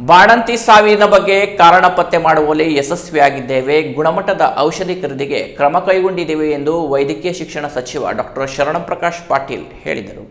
ಬಾಣಂತಿ ಸಾವಿನ ಬಗ್ಗೆ ಕಾರಣ ಪತ್ತೆ ಮಾಡುವಲ್ಲಿ ಯಶಸ್ವಿಯಾಗಿದ್ದೇವೆ. ಗುಣಮಟ್ಟದ ಔಷಧಿ ಖರೀದಿಗೆ ಕ್ರಮ ಕೈಗೊಂಡಿದ್ದೇವೆ ಎಂದು ವೈದ್ಯಕೀಯ ಶಿಕ್ಷಣ ಸಚಿವ ಡಾಕ್ಟರ್ ಶರಣಪ್ರಕಾಶ್ ಪಾಟೀಲ್ ಹೇಳಿದರು.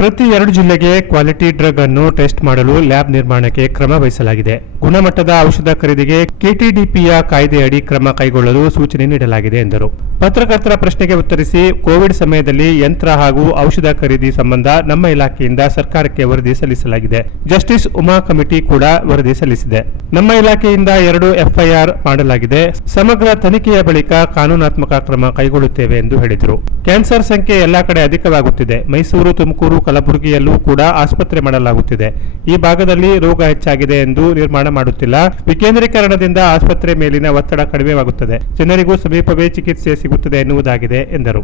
ಪ್ರತಿ 2 ಜಿಲ್ಲೆಗೆ ಕ್ವಾಲಿಟಿ ಡ್ರಗ್ ಅನ್ನು ಟೆಸ್ಟ್ ಮಾಡಲು ಲ್ಯಾಬ್ ನಿರ್ಮಾಣಕ್ಕೆ ಕ್ರಮ ವಹಿಸಲಾಗಿದೆ. ಗುಣಮಟ್ಟದ ಔಷಧ ಖರೀದಿಗೆ ಕೆಟಿಡಿಪಿಯ ಕಾಯ್ದೆಯಡಿ ಕ್ರಮ ಕೈಗೊಳ್ಳಲು ಸೂಚನೆ ನೀಡಲಾಗಿದೆ ಎಂದರು. ಪತ್ರಕರ್ತರ ಪ್ರಶ್ನೆಗೆ ಉತ್ತರಿಸಿ, ಕೋವಿಡ್ ಸಮಯದಲ್ಲಿ ಯಂತ್ರ ಹಾಗೂ ಔಷಧ ಖರೀದಿ ಸಂಬಂಧ ನಮ್ಮ ಇಲಾಖೆಯಿಂದ ಸರ್ಕಾರಕ್ಕೆ ವರದಿ ಸಲ್ಲಿಸಲಾಗಿದೆ. ಜಸ್ಟಿಸ್ ಉಮಾ ಕಮಿಟಿ ಕೂಡ ವರದಿ ಸಲ್ಲಿಸಿದೆ. ನಮ್ಮ ಇಲಾಖೆಯಿಂದ 2 ಎಫ್ಐಆರ್ ಮಾಡಲಾಗಿದೆ. ಸಮಗ್ರ ತನಿಖೆಯ ಬಳಿಕ ಕಾನೂನಾತ್ಮಕ ಕ್ರಮ ಕೈಗೊಳ್ಳುತ್ತೇವೆ ಎಂದು ಹೇಳಿದರು. ಕ್ಯಾನ್ಸರ್ ಸಂಖ್ಯೆ ಎಲ್ಲಾ ಕಡೆ ಅಧಿಕವಾಗುತ್ತಿದೆ. ಮೈಸೂರು, ತುಮಕೂರು, ಕಲಬುರಗಿಯಲ್ಲೂ ಕೂಡ ಆಸ್ಪತ್ರೆ ಮಾಡಲಾಗುತ್ತಿದೆ. ಈ ಭಾಗದಲ್ಲಿ ರೋಗ ಹೆಚ್ಚಾಗಿದೆ ಎಂದು ನಿರ್ಮಾಣ ಮಾಡುತ್ತಿಲ್ಲ. ವಿಕೇಂದ್ರೀಕರಣದಿಂದ ಆಸ್ಪತ್ರೆ ಮೇಲಿನ ಒತ್ತಡ ಕಡಿಮೆಯಾಗುತ್ತದೆ. ಜನರಿಗೂ ಸಮೀಪವೇ ಚಿಕಿತ್ಸೆ ಸಿಗುತ್ತದೆ ಎನ್ನುವುದಾಗಿದೆ ಎಂದರು.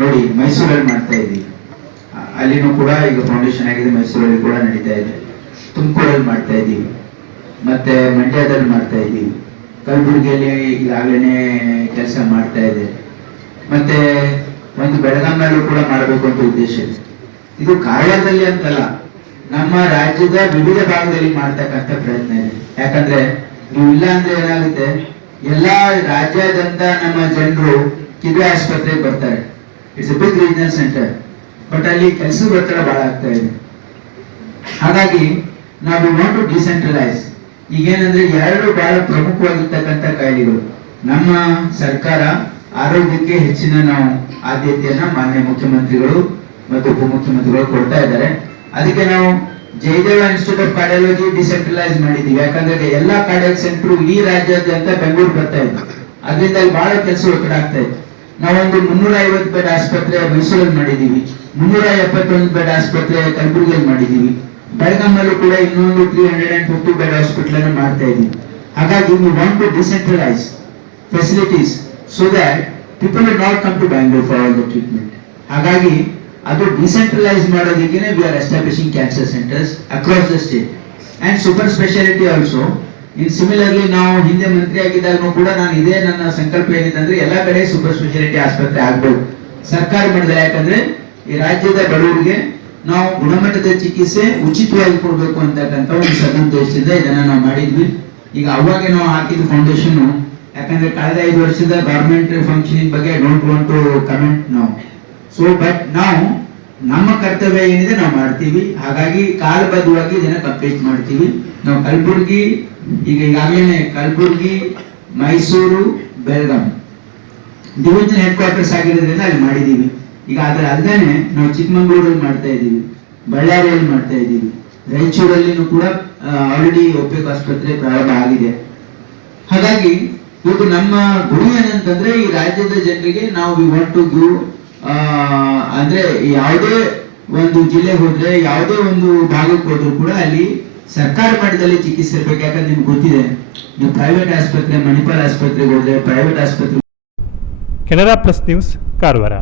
ನೋಡಿ, ಮೈಸೂರಲ್ಲಿ ಮಾಡ್ತಾ ಇದ್ದೀವಿ, ಅಲ್ಲಿನೂ ಕೂಡ ಈಗ ಫೌಂಡೇಶನ್ ಆಗಿದೆ. ಮೈಸೂರಲ್ಲಿ ಕೂಡ ನಡೀತಾ ಇದೆ. ತುಮಕೂರಲ್ಲಿ ಮಾಡ್ತಾ ಇದ್ದೀವಿ, ಮತ್ತೆ ಮಂಡ್ಯದಲ್ಲಿ ಮಾಡ್ತಾ ಇದ್ದೀವಿ. ಕಲಬುರಗಿಯಲ್ಲಿ ಈಗಾಗಲೇ ಕೆಲಸ ಮಾಡ್ತಾ ಇದೆ. ಮತ್ತೆ ಒಂದು ಬೆಳಗಾವಿಯಲ್ಲೂ ಕೂಡ ಮಾಡಬೇಕು ಅಂತ ಉದ್ದೇಶ ಇದೆ. ಇದು ಕಾರವಾರದಲ್ಲಿ ಅಂತಲ್ಲ, ನಮ್ಮ ರಾಜ್ಯದ ವಿವಿಧ ಭಾಗದಲ್ಲಿ ಮಾಡ್ತಕ್ಕಂಥ ಪ್ರಯತ್ನ ಇದೆ. ಯಾಕಂದ್ರೆ ನೀವು ಇಲ್ಲ ಅಂದ್ರೆ ಏನಾಗುತ್ತೆ, ಎಲ್ಲಾ ರಾಜ್ಯಾದ್ಯಂತ ನಮ್ಮ ಜನರು ಕಿದ್ವೆ ಆಸ್ಪತ್ರೆಗೆ ಬರ್ತಾರೆ. It's a big regional centre, but ಅಲ್ಲಿ ಕೆಲಸದ ಒತ್ತಡ ಬಹಳ ಆಗ್ತಾ ಇದೆ. ಹಾಗಾಗಿ ನಾವು ವಾಂಟ್ ಟು ಡಿಸೆಂಟ್ರಲೈಸ್. ಈಗೇನಂದ್ರೆ 2 ಬಹಳ ಪ್ರಮುಖವಾಗಿರ್ತಕ್ಕಂಥ ಕಾಯಿಲೆಗಳು. ನಮ್ಮ ಸರ್ಕಾರ ಆರೋಗ್ಯಕ್ಕೆ ಹೆಚ್ಚಿನ ನಾವು ಆದ್ಯತೆಯನ್ನ ಮಾನ್ಯ ಮುಖ್ಯಮಂತ್ರಿಗಳು ಮತ್ತು ಉಪಮುಖ್ಯಮಂತ್ರಿಗಳು ಕೊಡ್ತಾ ಇದ್ದಾರೆ. ಅದಕ್ಕೆ ನಾವು Jayadeva institute of cardiology decentralise ಮಾಡಿದ್ದೀವಿ. ಯಾಕಂದ್ರೆ ಎಲ್ಲಾ ಕಾರ್ಡಿಯಾಕ್ ಸೆಂಟರ್ ಇಡೀ ರಾಜ್ಯಾದ್ಯಂತ ಬೆಂಗಳೂರು ಬರ್ತಾ ಇತ್ತು. ಅದರಿಂದ ಅಲ್ಲಿ ಬಹಳ ಕೆಲಸ ಒತ್ತಡ ಆಗ್ತಾ ಇತ್ತು. ನಾವೊಂದು 350 ಬೆಡ್ ಆಸ್ಪತ್ರೆ ಮೈಸೂರಲ್ಲಿ ಮಾಡಿದೀವಿ. 371 ಬೆಡ್ ಆಸ್ಪತ್ರೆ ಕಲಬುರಗಿಯಲ್ಲಿ ಮಾಡಿದೀವಿ. ಬೆಳಗಾವಿಯಲ್ಲೂ ಕೂಡ ಇನ್ನೊಂದು 350 ಬೆಡ್ ಹಾಸ್ಪಿಟಲ್ ಅನ್ನು ಮಾಡ್ತಾ ಇದ್ದೀವಿ. ಹಾಗಾಗಿ we want to decentralise facilities so that people will not come to Bangalore for all the treatment. ಹಾಗಾಗಿ ಅದು ಡಿಸೆಂಟ್ರಲೈಸ್ ಮಾಡೋದಕ್ಕೆ we are establishing cancer centers across the state and super specialty also. In similarly ನಾವು ಹಿಂದೆ ಮಂತ್ರಿ ಆಗಿದ್ದಾಗಲೂ ಕೂಡ ನಾನು ಇದೇ ನನ್ನ ಸಂಕಲ್ಪ ಏನಿದೆ ಅಂದ್ರೆ ಎಲ್ಲಾ ಕಡೆ ಸೂಪರ್ ಸ್ಪೆಷಾಲಿಟಿ ಆಸ್ಪತ್ರೆ ಆಗಬೇಕು ಸರ್ಕಾರ ಮಾಡಿದ್ರೆ. ಯಾಕಂದ್ರೆ ಈ ರಾಜ್ಯದ ಬಡವರಿಗೆ ನಾವು ಗುಣಮಟ್ಟದ ಚಿಕಿತ್ಸೆ ಉಚಿತವಾಗಿ ಕೊಡಬೇಕು ಅಂತಕ್ಕಂಥ ಒಂದು ಸದುದ್ದೇಶದಿಂದ ಇದನ್ನ ನಾವು ಮಾಡಿದ್ವಿ. ಈಗ ಅವಾಗೆ ನಾವು ಹಾಕಿದ ಫೌಂಡೇಶನ್, ಯಾಕಂದ್ರೆ ಕಳೆದ 5 ವರ್ಷದ ಗವರ್ಮೆಂಟ್ ಫಂಕ್ಷನಿಂಗ್ ಬಗ್ಗೆ ಡೋಂಟ್ ವಾಂಟ್ ಟು ಕಮೆಂಟ್ ನಾವು. ಸೊ ಬಟ್ ನಾವು ನಮ್ಮ ಕರ್ತವ್ಯ ಏನಿದೆ ನಾವು ಮಾಡ್ತೀವಿ. ಹಾಗಾಗಿ ಕಾಲಬದ್ಧವಾಗಿ ಇದನ್ನ ಕಂಪ್ಲೀಟ್ ಮಾಡ್ತೀವಿ. ನಾವು ಕಲಬುರಗಿ ಈಗಾಗಲೇ Kalaburagi, Mysuru, Belagavi division head quarters ಆಗಿರೋದ್ರಿಂದ ಅಲ್ಲಿ ಮಾಡಿದೀವಿ. ಈಗ ಅದರ ಅಲ್ಲದೆ ನಾವು ಚಿಕ್ಕಮಗಳೂರಲ್ಲಿ ಮಾಡ್ತಾ ಇದ್ದೀವಿ, ಬಳ್ಳಾರಿಯಲ್ಲಿ ಮಾಡ್ತಾ ಇದ್ದೀವಿ, ರಾಯಚೂರಲ್ಲಿನೂ ಕೂಡ ಆಲ್ರೆಡಿ ಒಪೆಕ್ ಆಸ್ಪತ್ರೆ ಪ್ರಾರಂಭ ಆಗಿದೆ. ಹಾಗಾಗಿ ಇವತ್ತು ನಮ್ಮ ಗುರಿ ಏನಂತಂದ್ರೆ ಈ ರಾಜ್ಯದ ಜನರಿಗೆ ನಾವು ವಿ ವಾಂಟ್ ಟು ಗಿವ್, ಅಂದ್ರೆ ಯಾವುದೇ ಒಂದು ಜಿಲ್ಲೆ ಹೋದ್ರೆ, ಯಾವುದೇ ಒಂದು ಭಾಗಕ್ಕೆ ಹೋದ್ರು ಕೂಡ ಅಲ್ಲಿ ಸರ್ಕಾರ ಮಟ್ಟದಲ್ಲಿ ಚಿಕಿತ್ಸೆ ಇರ್ಬೇಕು. ಯಾಕಂದ್ರೆ ನಿಮ್ಗೆ ಗೊತ್ತಿದೆ, ನೀವು ಪ್ರೈವೇಟ್ ಆಸ್ಪತ್ರೆ, ಮಣಿಪಾಲ್ ಆಸ್ಪತ್ರೆಗೆ ಹೋದ್ರೆ ಪ್ರೈವೇಟ್ ಆಸ್ಪತ್ರೆ. Canara plus news, Karwar.